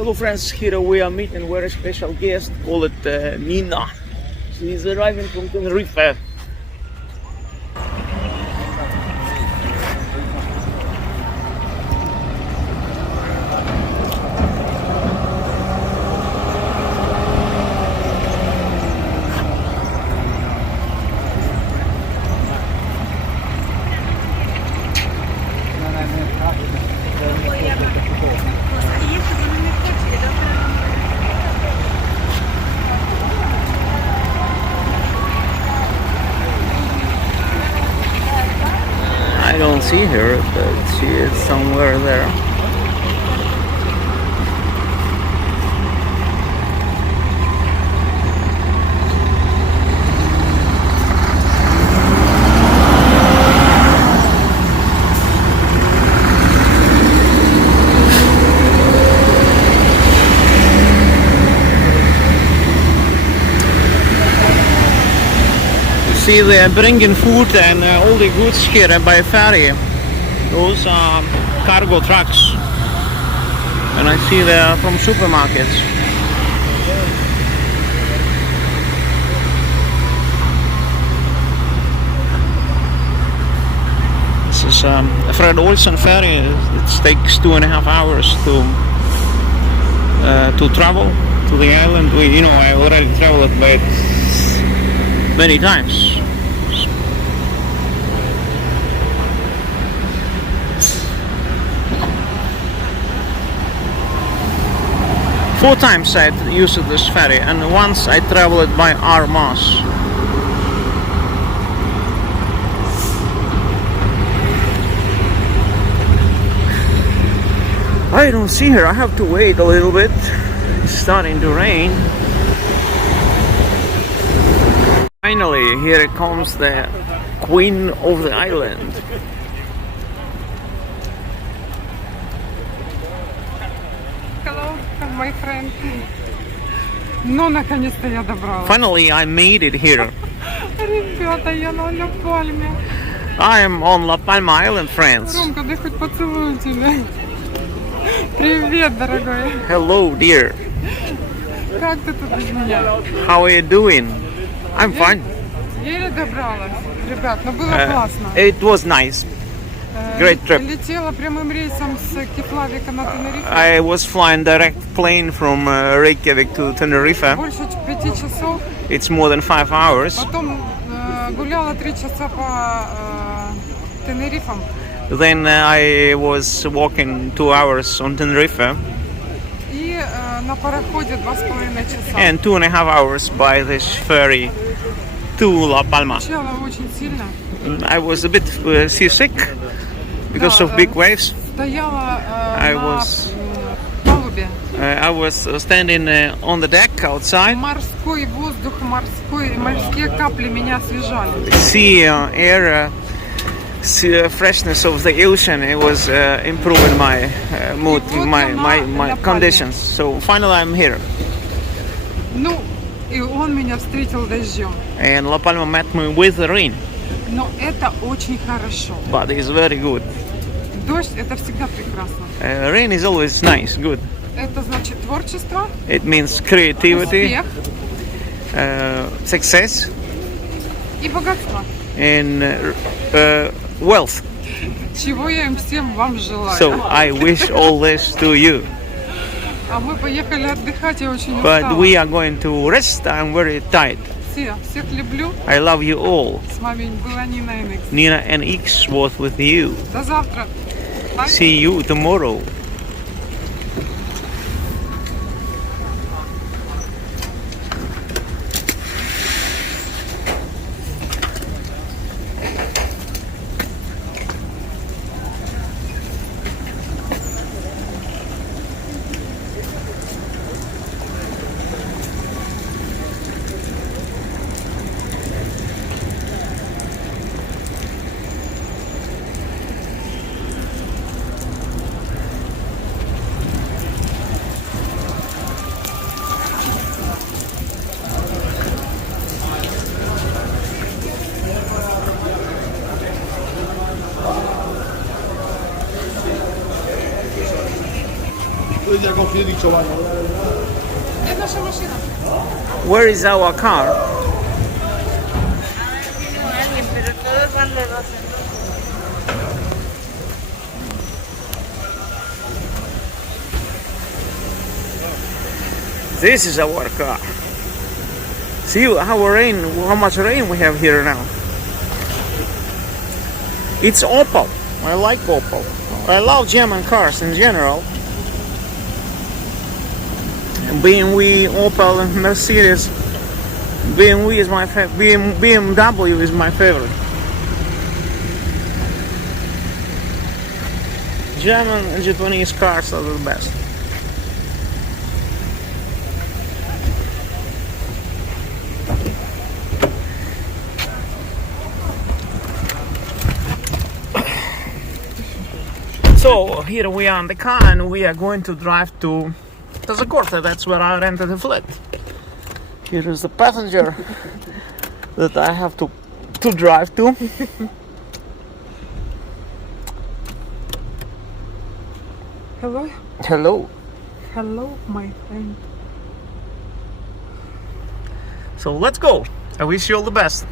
Hello friends, here we are meeting very special guest called Nina. She is arriving from Tenerife. I don't see her, but she is somewhere there. See, they're bringing food and all the goods here by ferry. Those are cargo trucks, and I see they're from supermarkets. This is a Fred Olsen ferry. It takes 2.5 hours to travel to the island. I already traveled by it many times. 4 times I used this ferry, and once I traveled by Armas. I don't see her. I have to wait a little bit. It's starting to rain. Finally, here comes the queen of the island. My friend. Ну, наконец-то я добралась. Finally, I made it here. Ребята, я на Ла Пальме. I am on La Palma Island, friends. Ромка, дай хоть поцелую тебя. Привет, дорогой. Hello, dear. Как ты тут без меня? How are you doing? I'm fine. Еле добралась. Ребят, ну было классно. It was nice. Great trip. Летела прямым рейсом с Кефлавика на Тенерифе. I was flying direct plane from Reykjavik to Tenerife. Больше 5 часов. It's more than 5 hours. Потом гуляла 3 часа по Тенерифам. Then I was walking 2 hours on Tenerife. И на пароходе 2,5 часа. And 2.5 hours by this ferry to La Palma. Сначала очень сильно. I was a bit seasick because of big waves. Стояла I на was палубе. I was standing on the deck outside. Морской воздух, морские капли меня освежали. Sea air, freshness of the ocean. It was improving my mood, my conditions. So finally, I'm here. Ну, и он меня встретил дождем. And La Palma met me with the rain. Но это очень хорошо. But it's very good. Дождь это всегда прекрасно. Rain is always nice, good. Это значит творчество. It means creativity, Успех success, и богатство. and wealth. Чего я им всем вам желаю. So I wish all this to you. А мы поехали отдыхать, я очень But устала. we are going to rest. I'm very tired. Всех люблю. I love you all. С вами была Нина NX. Nina and X was with you. До завтра. Bye. See you tomorrow. Where is our car? Pero todos van de dos en dos. This is our car. See how much rain we have here now. It's Opel. I like Opel. I love German cars in general. BMW, Opel, and Mercedes. BMW is my BMW is my favorite. German and Japanese cars are the best. So here we are in the car and we are going to drive to Zacorta. That's where I rented the flat. Here is the passenger that I have to drive to. Hello? Hello. Hello, my friend. So let's go. I wish you all the best.